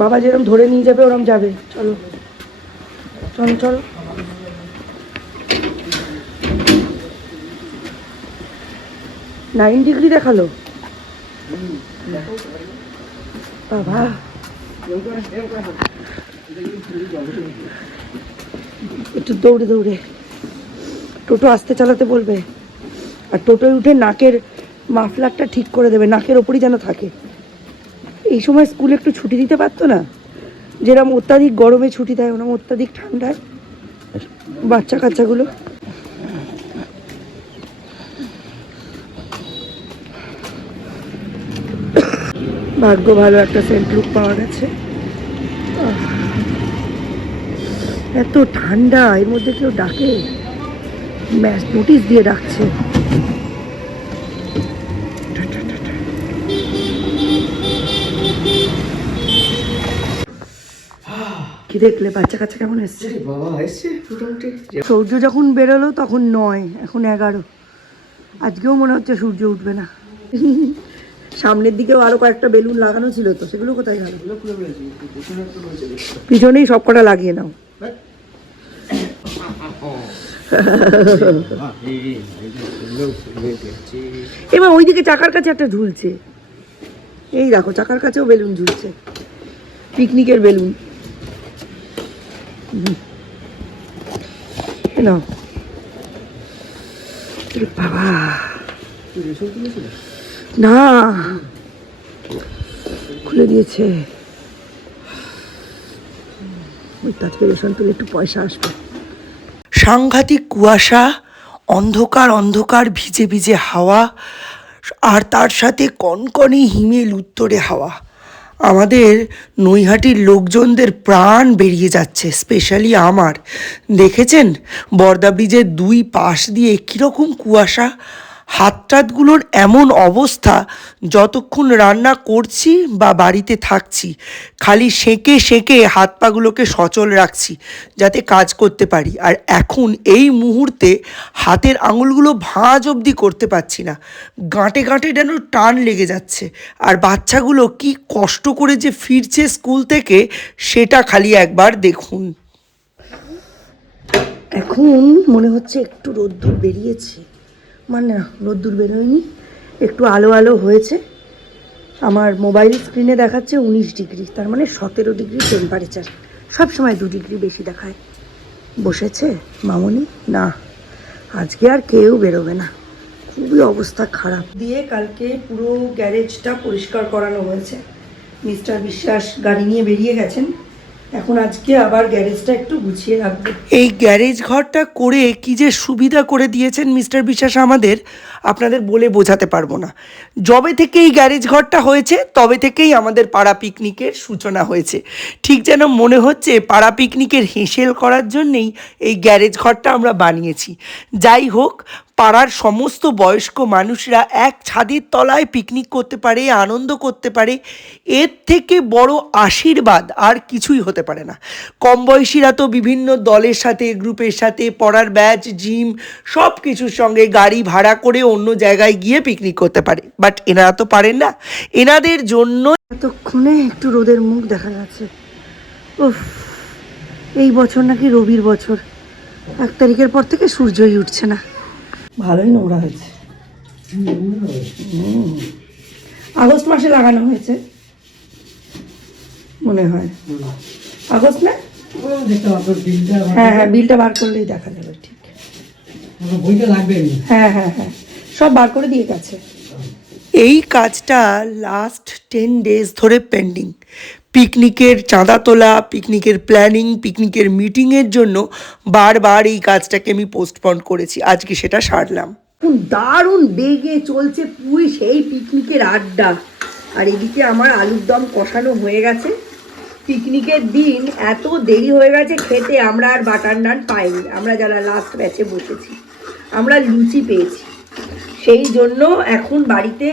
বাবা যেরকম ধরে নিয়ে যাবে ওরকম যাবে। চলো চলো চলো। 9 ডিগ্রি দেখালো বাবা। একটু দৌড়ে দৌড়ে টোটো আসতে চালাতে বলবে, আর টোটোয় উঠে নাকের মাফলারটা ঠিক করে দেবে, নাকের ওপরই যেন থাকে। এই সময় স্কুলে একটু ছুটি দিতে পারতো না, যেরকম অত্যাধিক গরমে ছুটি দেয় ওরকম অত্যাধিক ঠান্ডায় বাচ্চা কাচ্চাগুলো। ভাগ্য ভালো একটা সেন্ট লুক পাওয়া গেছে। এত ঠান্ডা, এর মধ্যে কেউ ডাকে? নোটিশ দিয়ে ডাকছে। কি দেখলে বাচ্চা কাচ্চা কেমন এসছে? সূর্য যখন বেরোলো তখন 9, এখন 11। আজকেও মনে হচ্ছে সূর্য উঠবে না। সামনের দিকেও আরো কয়েকটা বেলুন লাগানো ছিল, তো সেগুলো কোথায় গেল? পিছনেই সব কটা লাগিয়ে নাও। এবার ওইদিকে চাকার কাছে একটা ঝুলছে, এই দেখো চাকার কাছেও বেলুন ঝুলছে, পিকনিকের বেলুন। বাবা না, খুলে দিয়েছে। ওই তাতে রেশন তুলে একটু পয়সা আসবে। সাংঘাতিক কুয়াশা, অন্ধকার অন্ধকার, ভিজে ভিজে হাওয়া, আর তার সাথে কনকনে হিমেল উত্তরে হাওয়া। আমাদের নৈহাটির লোকজনদের প্রাণ বেরিয়ে যাচ্ছে, স্পেশালি আমার। দেখেছেন বর্দা ব্রিজের 2 পাশ দিয়ে কীরকম কুয়াশা, হাত টাতগুলোর এমন অবস্থা, যতক্ষণ রান্না করছি বা বাড়িতে থাকছি খালি সেঁকে সেঁকে হাত পাগুলোকে সচল রাখছি যাতে কাজ করতে পারি। আর এখন এই মুহূর্তে হাতের আঙুলগুলো ভাঁজ অবধি করতে পারছি না, গাঁটে গাঁটে যেন টান লেগে যাচ্ছে। আর বাচ্চাগুলো কি কষ্ট করে যে ফিরছে স্কুল থেকে সেটা খালি একবার দেখুন। এখন মনে হচ্ছে একটু রোদ্দুর বেরিয়েছে, মানে না রোদ্দুর বেরোয়নি, একটু আলো আলো হয়েছে। আমার মোবাইল স্ক্রিনে দেখাচ্ছে 19 ডিগ্রি, তার মানে 17 ডিগ্রি টেম্পারেচার। সবসময় 2 ডিগ্রি বেশি দেখায়। বসেছে মামনি? না, আজকে আর কেউ বেরোবে না, খুবই অবস্থা খারাপ। দিয়ে কালকে পুরো গ্যারেজটা পরিষ্কার করানো হয়েছে। মিস্টার বিশ্বাস গাড়ি নিয়ে বেরিয়ে গেছেন, এখন আজকে আবার গ্যারেজটা একটু গুছিয়ে রাখবো। এই গ্যারেজ ঘরটা করে কি যে সুবিধা করে দিয়েছেন মিস্টার বিশ্বাস আমাদের, আপনাদের বলে বোঝাতে পারবো না। যবে থেকে এই গ্যারেজ ঘরটা হয়েছে তবে থেকেই আমাদের পাড়া পিকনিকের সূচনা হয়েছে। ঠিক যেন মনে হচ্ছে পাড়া পিকনিকের হেঁসেল করার জন্যেই এই গ্যারেজ ঘরটা আমরা বানিয়েছি। যাই হোক, পাড়ার সমস্ত বয়স্ক মানুষরা এক ছাদের তলায় পিকনিক করতে পারে, আনন্দ করতে পারে, এর থেকে বড় আশীর্বাদ আর কিছুই হতে পারে না। কম বয়সীরা তো বিভিন্ন দলের সাথে, গ্রুপের সাথে, পড়ার ব্যাচ, জিম সব কিছুর সঙ্গে গাড়ি ভাড়া করে অন্য জায়গায় গিয়ে পিকনিক করতে পারে, বাট এনারা তো পারেন না। এনাদের জন্য এতক্ষণে একটু রোদের মুখ দেখা যাচ্ছে। উফ, এই বছর নাকি রবির বছর, 1 তারিখের পর থেকে সূর্যই উঠছে না। ভালোই নোংরা হয়েছে। আগস্ট মাসে লাগানো হয়েছে মনে হয়, আগস্ট না? হ্যাঁ হ্যাঁ, বিলটা বার করলেই দেখা যাবে। ঠিক, হ্যাঁ হ্যাঁ হ্যাঁ, সব বার করে দিয়ে গেছে। এই কাজটা লাস্ট 10 ডেজ ধরে পেন্ডিং। পিকনিকের চাঁদা তোলা, পিকনিকের প্ল্যানিং, পিকনিকের মিটিংয়ের জন্য বারবার এই কাজটাকে আমি পোস্টপন্ড করেছি। আজকে সেটা সারলাম। দারুণ বেগে চলছে পুরো সেই পিকনিকের আড্ডা। আর এদিকে আমার আলুর দম কষানো হয়ে গেছে। পিকনিকের দিন এত দেরি হয়ে গেছে খেতে, আমরা আর বাটার নান পাইনি। আমরা যারা লাস্ট ব্যাচে বসেছি আমরা লুচি পেয়েছি, সেই জন্য এখন বাড়িতে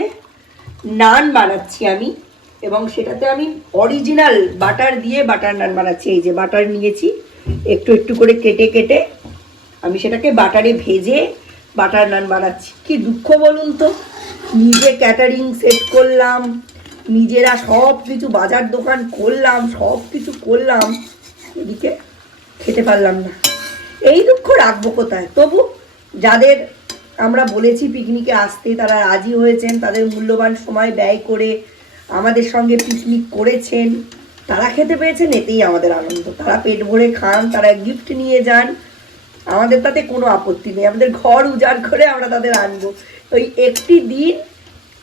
নান বানাচ্ছি আমি, এবং সেটাতে আমি অরিজিনাল বাটার দিয়ে বাটার নান বানাচ্ছি। এই যে বাটার নিয়েছি, একটু একটু করে কেটে কেটে আমি সেটাকে বাটারে ভেজে বাটার নান বানাচ্ছি। কি দুঃখ বলুন তো, নিজে ক্যাটারিং সেট করলাম, নিজেরা সব কিছু বাজার দোকান করলাম, সব কিছু করলাম, এদিকে খেতে পারলাম না। এই দুঃখ রাখবো কোথায়? তবু যাদের আমরা বলেছি পিকনিকে আসতে, তারা রাজি হয়েছেন, তাদের মূল্যবান সময় ব্যয় করে আমাদের সঙ্গে পিকনিক করেছেন, তারা খেতে পেয়েছেন, এতেই আমাদের আনন্দ। তারা পেট ভরে খান, তারা গিফট নিয়ে যান, আমাদের তাতে কোনো আপত্তি নেই। আমাদের ঘর উজাড় করে আমরা তাদের আনবো। ওই একটি দিন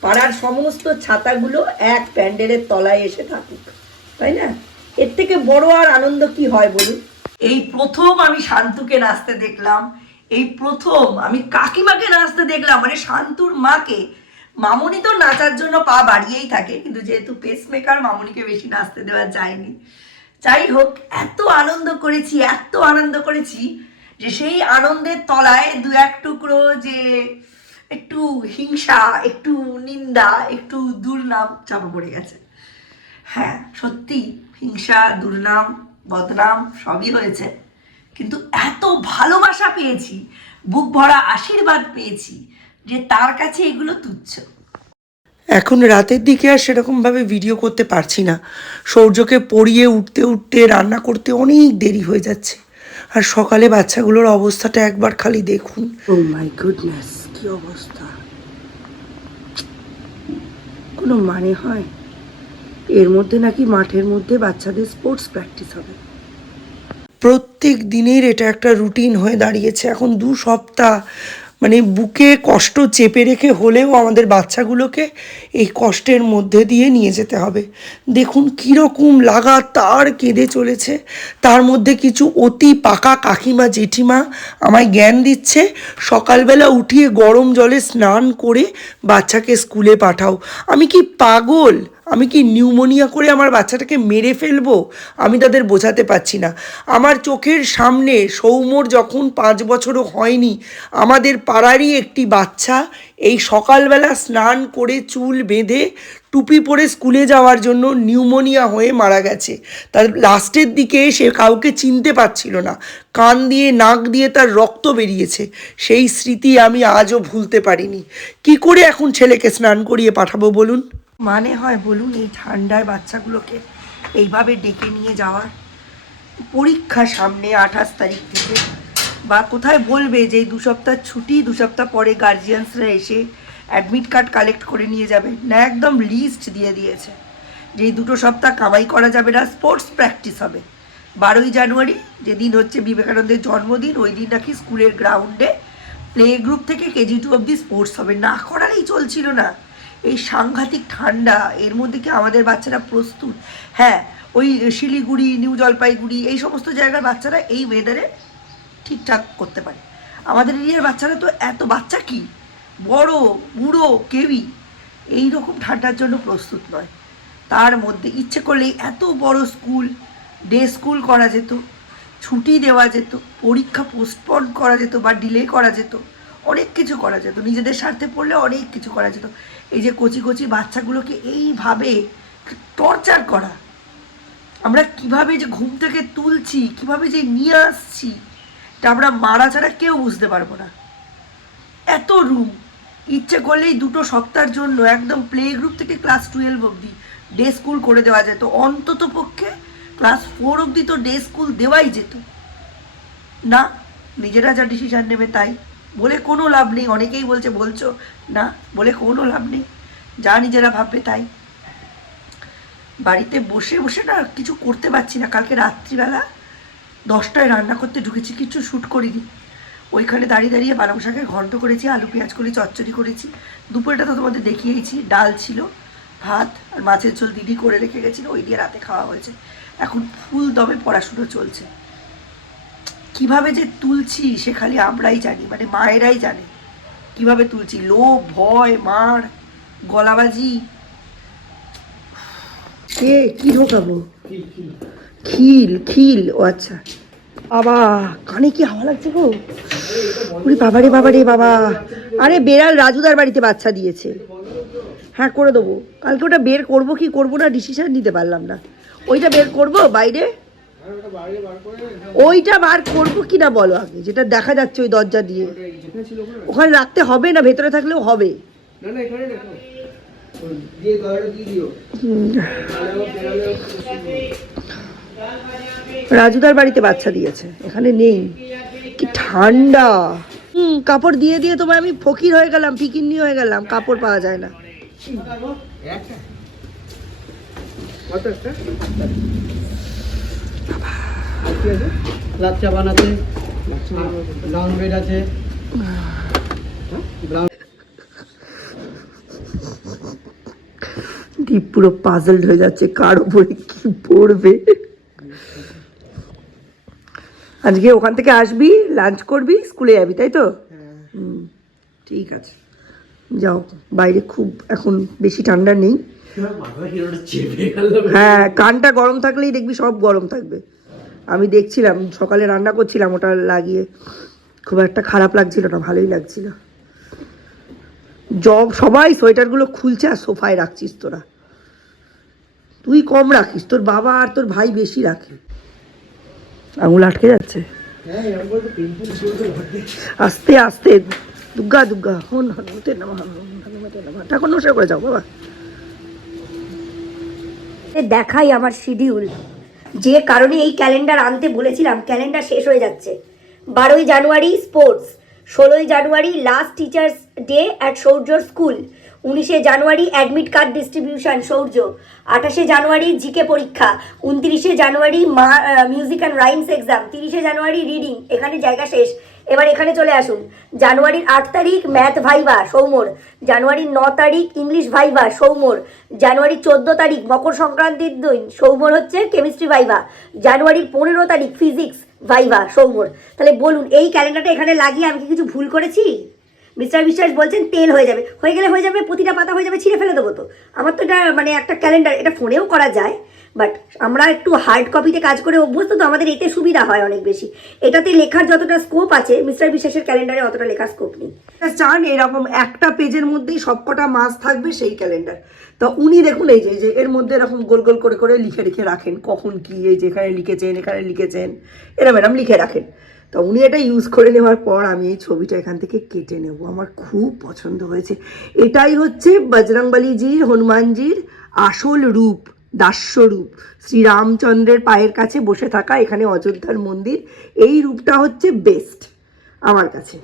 পাড়ার সমস্ত ছাতাগুলো এক প্যান্ডেলের তলায় এসে থাকুক, তাই না? এর থেকে বড় আর আনন্দ কি হয় বলুন? এই প্রথম আমি শান্তুকে নাচতে দেখলাম, এই প্রথম আমি কাকিমাকে নাচতে দেখলাম, মানে শান্তুর মাকে। মামুনি তো নাচার জন্য পা বাড়িয়েই থাকে, কিন্তু যেহেতু পেসমেকার, মামুনিকে বেশি নাচতে দেওয়া যায়নি। যাই হোক, এত আনন্দ করেছি, এত আনন্দ করেছি যে সেই আনন্দের তলায় দু এক টুকরো যে একটু হিংসা, একটু নিন্দা, একটু দুর্নাম চাপা পড়ে গেছে। হ্যাঁ, সত্যি হিংসা, দুর্নাম, বদনাম সবই হয়েছে, কিন্তু এত ভালোবাসা পেয়েছি, বুক ভরা আশীর্বাদ পেয়েছি যে তার কাছে এগুলো তুচ্ছ। এখন রাতের দিকে আর সেরকমভাবে ভিডিও করতে পারছি না। সৌর্যকে পড়িয়ে উঠতে উঠতে রান্না করতে অনেক দেরি হয়ে যাচ্ছে। আর সকালে বাচ্চাগুলোর অবস্থাটা একবার খালি দেখুন। ও মাই গুডনেস, কি অবস্থা! কোনো মানে হয়? এর মধ্যে নাকি মাঠের মধ্যে বাচ্চাদের স্পোর্টস প্র্যাকটিস হবে। প্রত্যেক দিনের এটা একটা রুটিন হয়ে দাঁড়িয়েছে এখন 2 সপ্তাহ। মানে বুকে কষ্ট চেপে রেখে হলেও আমাদের বাচ্চাগুলোকে এই কষ্টের মধ্যে দিয়ে নিয়ে যেতে হবে। দেখুন কীরকম লাগাতার কেঁদে চলেছে। তার মধ্যে কিছু অতি পাকা কাকিমা জেঠিমা আমায় জ্ঞান দিচ্ছে, সকালবেলা উঠিয়ে গরম জলে স্নান করে বাচ্চাকে স্কুলে পাঠাও। আমি কি পাগল? আমি কি নিউমোনিয়া করে আমার বাচ্চাটাকে মেরে ফেলবো? আমি তাদের বোঝাতে পারছি না। আমার চোখের সামনে সৌম্যর যখন 5 বছরও হয়নি, আমাদের পাড়ারই একটি বাচ্চা এই সকালবেলা স্নান করে চুল বেঁধে টুপি পরে স্কুলে যাওয়ার জন্য নিউমোনিয়া হয়ে মারা গেছে। তার লাস্টের দিকে সে কাউকে চিনতে পারছিল না, কান দিয়ে নাক দিয়ে তার রক্ত বেরিয়েছে। সেই স্মৃতি আমি আজও ভুলতে পারিনি। কি করে এখন ছেলেকে স্নান করিয়ে পাঠাবো বলুন? মানে হয় বলুন এই ঠান্ডায় বাচ্চাগুলোকে এইভাবে ডেকে নিয়ে যাওয়ার? পরীক্ষা সামনে 28 তারিখ থেকে, বা কোথায় বলবে যে 2 সপ্তাহ ছুটি, 2 সপ্তাহ পরে গার্জিয়ানসরা এসে অ্যাডমিট কার্ড কালেক্ট করে নিয়ে যাবে না? একদম লিস্ট দিয়ে দিয়েছে যে এই 2 সপ্তাহ কামাই করা যাবে না, স্পোর্টস প্র্যাকটিস হবে। 12ই জানুয়ারি যেদিন হচ্ছে বিবেকানন্দের জন্মদিন, ওই দিন নাকি স্কুলের গ্রাউন্ডে প্লে গ্রুপ থেকে কেজি 2 অবধি স্পোর্টস হবে। না করারই চলছিল না। এই সাংঘাতিক ঠান্ডা, এর মধ্যে কি আমাদের বাচ্চারা প্রস্তুত? হ্যাঁ, ওই শিলিগুড়ি, নিউ জলপাইগুড়ি এই সমস্ত জায়গার বাচ্চারা এই ওয়েদারে ঠিকঠাক করতে পারে। আমাদের এরিয়ার বাচ্চারা তো, এত বাচ্চা কি বড় বুড়ো কেউই এই রকম ঠান্ডার জন্য প্রস্তুত নয়। তার মধ্যে ইচ্ছে করলেই এত বড় স্কুল, ডে স্কুল করা যেত, ছুটি দেওয়া যেত, পরীক্ষা পোস্টপন করা যেত বা ডিলে করা যেত, অনেক কিছু করা যেত। নিজেদের স্বার্থে পড়লে অনেক কিছু করা যেত। এই যে কচি কচি বাচ্চাগুলোকে এইভাবে টর্চার করা, আমরা কিভাবে যে ঘুম থেকে তুলছি, কিভাবে যে নিয়ে আসছি, এটা আমরা মারা ছাড়া কেউ বুঝতে পারবো না। এত রুম, ইচ্ছে করলেই 2 সপ্তাহের জন্য একদম প্লে গ্রুপ থেকে ক্লাস 12 অবধি ডে স্কুল করে দেওয়া যেত। অন্তত পক্ষে ক্লাস 4 অবধি তো ডে স্কুল দেওয়াই যেত না। নিজেরা যা ডিসিশান নেবে তাই, বলে কোনো লাভ নেই। অনেকেই বলছো না, বলে কোনো লাভ নেই, যা নিজেরা ভাববে তাই। বাড়িতে বসে বসে না কিছু করতে পারছি না। কালকে রাত্রিবেলা 10টায় রান্না করতে ঢুকেছি, কিছু শ্যুট করিনি। ওইখানে দাঁড়িয়ে দাঁড়িয়ে পালং শাকের ঘন্ট করেছি, আলু পেঁয়াজ করে চচ্চড়ি করেছি। দুপুরেটা তো তোমাদের দেখিয়েছি, ডাল ছিল, ভাত আর মাছের ঝোল দিদি করে রেখে গেছিলো, ওই দিয়ে রাতে খাওয়া হয়েছে। এখন ফুল দমে পড়াশুনো চলছে। কিভাবে যে তুলছি সে খালি আমরাই জানি, মানে মায়েরাই জানে কিভাবে তুলছি। লোভ, ভয়, মার, গলাবাজি। কে কি ঢোকাবো? খিল খিল, ও আচ্ছা। বাবা কানে কি হাওয়া লাগছে গো? ওরে বাবা রে বাবা রে বাবা! আরে বেড়াল রাজুদার বাড়িতে বাচ্চা দিয়েছে। হ্যাঁ করে দেবো কালকে। ওটা বের করবো কি করবো না ডিসিশন নিতে পারলাম না। ওইটা বের করবো বাইরে, ওইটা বার করবো কিনা বলো আগে, যেটা দেখা যাচ্ছে ওই দরজা দিয়ে। ওখানে রাখতে হবে না, ভেতরে থাকলেও হবে। রাজুদার বাড়িতে বাচ্চা দিয়েছে, এখানে নেই। কি ঠান্ডা। কাপড় দিয়ে দিয়ে তোমায় আমি ফকির হয়ে গেলাম, ফিকিন্নি হয়ে গেলাম, কাপড় পাওয়া যায় না। লাচ্চা বানাতে ব্রাউন ব্রেড আছে। দীপ পুরো পাজলড হয়ে যাচ্ছে, কার উপরে কি পড়বে। আজকে ওখান থেকে আসবি, লাঞ্চ করবি, স্কুলে যাবি, তাই তো? ঠিক আছে, যাও। বাইরে খুব এখন বেশি ঠান্ডা নেই। হ্যাঁ, কানটা গরম থাকলেই দেখবি সব গরম থাকবে। আমি দেখছিলাম সকালে রান্না করছিলাম, ওটা লাগিয়ে খুব একটা খারাপ লাগছিল না, ভালোই লাগছিল। সবাই সোয়েটারগুলো খুলছে আর সোফায় রাখছিস তোরা। তুই কম রাখিস, তোর বাবা আর তোর ভাই বেশি রাখে। আঙুল আটকে যাচ্ছে। আস্তে আস্তে, দুর্গা দুর্গা হন হনুমতে নমঃ, হনুমতে নমঃ। ঠাকুর নমস্কার করে যাও বাবা। দেখাই আমার শিডিউল, যে কারণে এই ক্যালেন্ডার আনতে বলেছিলাম। ক্যালেন্ডার শেষ হয়ে যাচ্ছে। 12ই জানুয়ারি স্পোর্টস, 16ই January last teachers day at Sourya school, 19শে January admit card distribution Sourya, 28শে জানুয়ারি জিকে পরীক্ষা, 29শে January music and rhymes exam, 30শে জানুয়ারি রিডিং। এখানে জায়গা শেষ। এবার এখানে চলে আসুন। জানুয়ারির 8 তারিখ ম্যাথ ভাইভা সৌম্যর, জানুয়ারির 9 তারিখ ইংলিশ ভাইভা সৌম্যর, জানুয়ারির 14 তারিখ মকর সংক্রান্তির দিন সৌম্যর হচ্ছে কেমিস্ট্রি ভাইভা, জানুয়ারির 15 তারিখ ফিজিক্স ভাইভা সৌম্যর। তাহলে বলুন, এই ক্যালেন্ডারটা এখানে লাগিয়ে আমি কি কিছু ভুল করেছি? মিস্টার বিশ্বাস বলছেন তেল হয়ে যাবে, হয়ে গেলে হয়ে যাবে, প্রতিটা পাতা হয়ে যাবে, ছিঁড়ে ফেলে দেবো তো। আমার তো এটা মানে একটা ক্যালেন্ডার, এটা ফোনেও করা যায়, বাট আমরা একটু হার্ড কপিতে কাজ করে অভ্যস্ত তো, আমাদের এতে সুবিধা হয় অনেক বেশি। এটাতে লেখার যতটা স্কোপ আছে মিস্টার বিশ্বাসের ক্যালেন্ডারে অতটা লেখার স্কোপ নেই। চান এরকম একটা পেজের মধ্যেই সবকটা মাস থাকবে সেই ক্যালেন্ডার। তো উনি দেখুন এই যে এর মধ্যে এরকম গোল গোল করে করে লিখে লিখে রাখেন, কখন কি, এই যে এখানে লিখেছেন, এখানে লিখেছেন, এরম লিখে রাখেন। তো উনি এটা ইউজ করে নেওয়ার পর আমি এই ছবিটা এখান থেকে কেটে নেব। আমার খুব পছন্দ হয়েছে। এটাই হচ্ছে বজরংবলীজির, হনুমানজির আসল রূপ, দাস্যরূপ। শ্রীরামচন্দ্রের পায়ের কাছে বসে থাকা, এখানে অযোধ্যার মন্দির, এই রূপটা হচ্ছে বেস্ট আমার কাছে।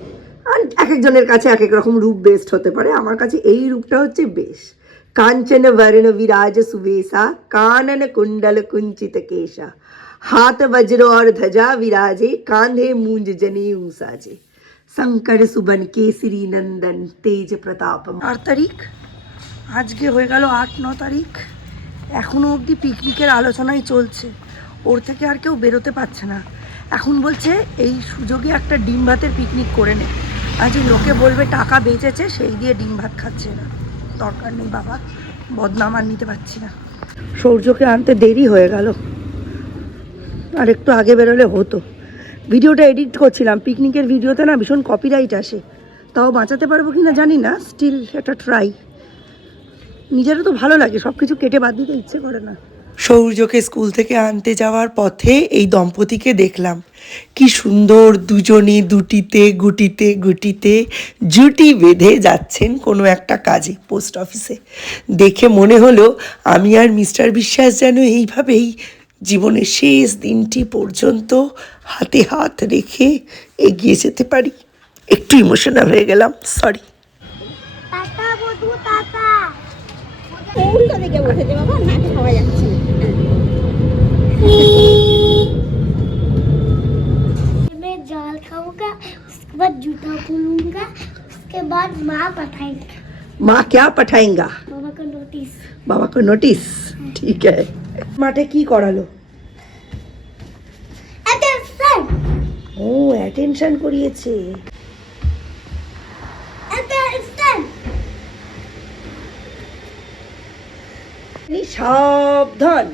আর এক একজনের কাছে এক এক রকম রূপ বেস্ট হতে পারে, আমার কাছে এই রূপটা হচ্ছে বেস্ট। কাঞ্চন বর্ণ বিরাজ সুবেশা, কানন কুণ্ডল কুঞ্চিত কেশা, हाथ वज्र और ध्वजा विराजे, कांधे मूंज जनेऊ साजे, शंकर सुबन केसरी नंदन तेज प्रताप। 8 তারিখ, আজকে হয়ে গেল 8-9 তারিখ, এখনও অবধি পিকনিকের আলোচনাই চলছে। ওর থেকে আর কেউ বেরোতে পারছে না। এখন বলছে এই সুযোগে একটা ডিম ভাতের পিকনিক করে নে। আজ লোকে বলবে টাকা বেঁচেছে, সেই দিয়ে ডিম ভাত খাচ্ছে না। দরকার নেই বাবা, বদনাম আর নিতে পারছি না। সৌর্যকে আনতে দেরি হয়ে গেল, আর একটু আগে বেরোলে হতো। ভিডিওটা এডিট করছিলাম, পিকনিকের ভিডিওতে না ভীষণ কপিরাইট আসে, তাও বাঁচাতে পারবো কি না জানি না, স্টিল একটা ট্রাই। নিজেরও তো ভালো লাগে, সব কিছু কেটে বাদ দিতে ইচ্ছে করে না। সৌর্যকে স্কুল থেকে আনতে যাওয়ার পথে এই দম্পতিকে দেখলাম, কি সুন্দর দুজনে দুটিতে গুটিতে গুটিতে জুটি বেঁধে যাচ্ছেন কোনো একটা কাজে, পোস্ট অফিসে। দেখে মনে হলো আমি আর মিস্টার বিশ্বাস যেন এইভাবেই জীবনের শেষ দিনটি পর্যন্ত হাতে হাত রেখে এগিয়ে যেতে পারি। একটু ইমোশনাল হয়ে গেলাম, সরি। मैं जाल खाऊंगा, उसके बाद जूता खोलूंगा, उसके बाद माँ पठाएंगे। माँ क्या पठाएंगा? मामा का नोटिस। बाबा को नोटिस, ठीक है। মাঠে কি করালো? Attention! ও অ্যাটেনশন করিয়েছে। Attention! সাবধান,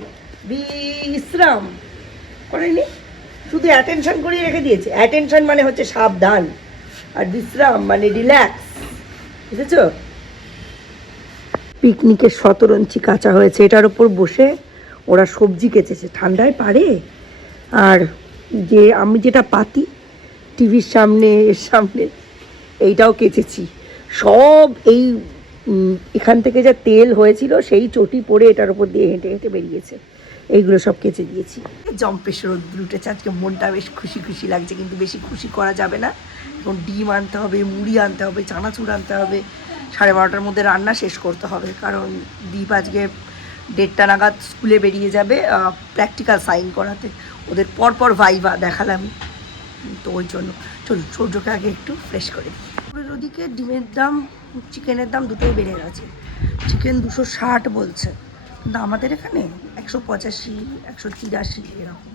বিশ্রাম করেনি, শুধু অ্যাটেনশন করিয়ে রেখে দিয়েছে। অ্যাটেনশন মানে হচ্ছে সাবধান, আর বিশ্রাম মানে রিল্যাক্স, বুঝেছো? পিকনিকের শতরঞ্চি কাঁচা হয়েছে, এটার ওপর বসে ওরা সবজি কেচেছে। ঠান্ডায় পারে। আর যে আমি যেটা পাতি টিভির সামনে, এর সামনে, এইটাও কেচেছি। সব এই এখান থেকে যা তেল হয়েছিল সেই চটি পরে এটার উপর দিয়ে হেঁটে হেঁটে বেরিয়েছে। এইগুলো সব কেচে দিয়েছি। জম্পেশ রোদ্দুর উঠেছে, আজকে মনটা বেশ খুশি খুশি লাগছে, কিন্তু বেশি খুশি করা যাবে না। এখন ডিম আনতে হবে, মুড়ি আনতে হবে, চানাচুর আনতে হবে, 12:30টার মধ্যে রান্না শেষ করতে হবে, কারণ দীপ আজকে 1:30 নাগাদ স্কুলে বেরিয়ে যাবে প্র্যাকটিক্যাল সাইন করাতে। ওদের পরপর ভাইভা দেখালাম, তো ওই জন্য চলুন সূর্যকে আগে একটু ফ্রেশ করে দিই। ওদিকে ডিমের দাম, চিকেনের দাম দুটোই বেড়ে গেছে। চিকেন 260 বলছে, কিন্তু আমাদের এখানে 185, 183 এরকম।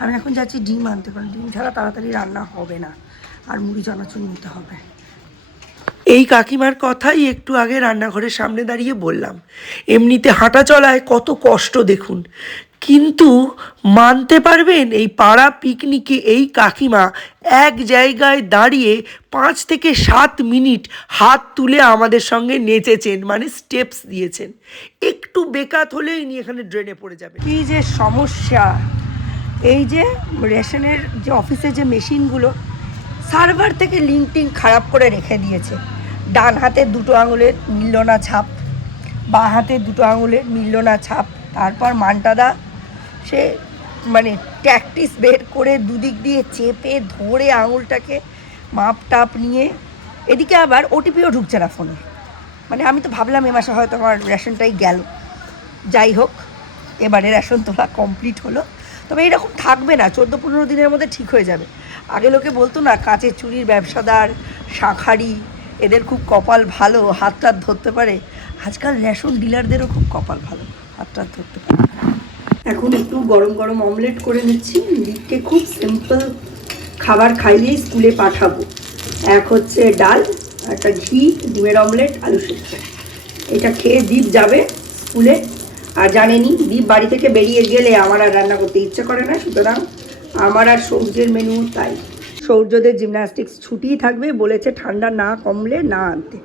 আমি এখন যাচ্ছি ডিম আনতে, কারণ ডিম ছাড়া তাড়াতাড়ি রান্না হবে না, আর মুড়ি চানাচুর নিতে হবে। এই কাকিমার কথাই একটু আগে রান্নাঘরের সামনে দাঁড়িয়ে বললাম। এমনিতে হাঁটা চলায় কত কষ্ট দেখুন, কিন্তু মানতে পারবেন এই পাড়া পিকনিকে এই কাকিমা এক জায়গায় দাঁড়িয়ে 5 থেকে 7 মিনিট হাত তুলে আমাদের সঙ্গে নেচেছেন, মানে স্টেপস দিয়েছেন। একটু বেকাত হলে ইনি এখানে ড্রেনে পড়ে যাবে। এই যে সমস্যা, এই যে রেশনের যে অফিসে যে মেশিনগুলো, সার্ভার থেকে লিঙ্ক খারাপ করে রেখে দিয়েছে। ডান হাতে 2 আঙুলের মিলল না ছাপ, বাঁ হাতে 2 আঙুলের মিলল না ছাপ। তারপর মানটাদা সে মানে ট্যাকটিস বের করে দুদিক দিয়ে চেপে ধরে আঙুলটাকে মাপ টাপ নিয়ে, এদিকে আবার ওটিপিও ঢুকছে না ফোনে। মানে আমি তো ভাবলাম এ মাসে হয়তো আমার রেশনটাই গেল। যাই হোক, এবারে রেশন তোলা কমপ্লিট হলো। তবে এরকম থাকবে না, 14-15 দিনের মধ্যে ঠিক হয়ে যাবে। আগে লোকে বলতো না, কাঁচের চুড়ির ব্যবসাদার, শাঁখারি, এদের খুব কপাল ভালো, হাত টাত ধরতে পারে। আজকাল রেশন ডিলারদেরও খুব কপাল ভালো, হাত টাত ধরতে পারে। এখন একটু গরম গরম অমলেট করে নিচ্ছি। দীপকে খুব সিম্পল খাবার খাইয়েই স্কুলে পাঠাবো। এক হচ্ছে ডাল, একটা ঘি, ডিমের অমলেট, আলু সেদ্ধ। এটা খেয়ে দীপ যাবে স্কুলে। আর জানেনি, দীপ বাড়ি থেকে বেরিয়ে গেলে আমার আর রান্না করতে ইচ্ছে করে না, সুতরাং আমার আর সৌর্যের মেনু তাই। সৌর্যদের জিমন্যাস্টিক্স ছুটিই থাকবে, বলেছে ঠান্ডা না কমলে না আনতে।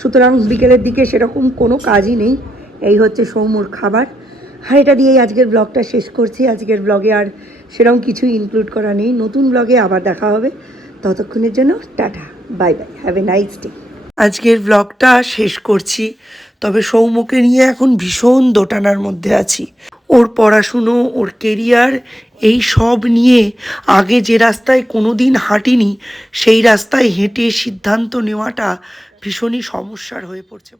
সুতরাং বিকেলের দিকে সেরকম কোনো কাজই নেই। এই হচ্ছে সৌমুর খাবার। আর এটা দিয়েই আজকের ব্লগটা শেষ করছি। আজকের ব্লগে আর সেরকম কিছুই ইনক্লুড করা নেই। নতুন ব্লগে আবার দেখা হবে, ততক্ষণের জন্য tata, bye bye, have a nice day. আজকের ব্লগটা শেষ করছি, তবে সৌম্যকে নিয়ে এখন ভীষণ দোটানার মধ্যে আছি। ওর পড়াশুনো, ওর কেরিয়ার, এই সব নিয়ে আগে যে রাস্তায় কোনো দিন হাঁটিনি, সেই রাস্তায় হেঁটে সিদ্ধান্ত নেওয়াটা ভীষণই সমস্যার হয়ে পড়ছে।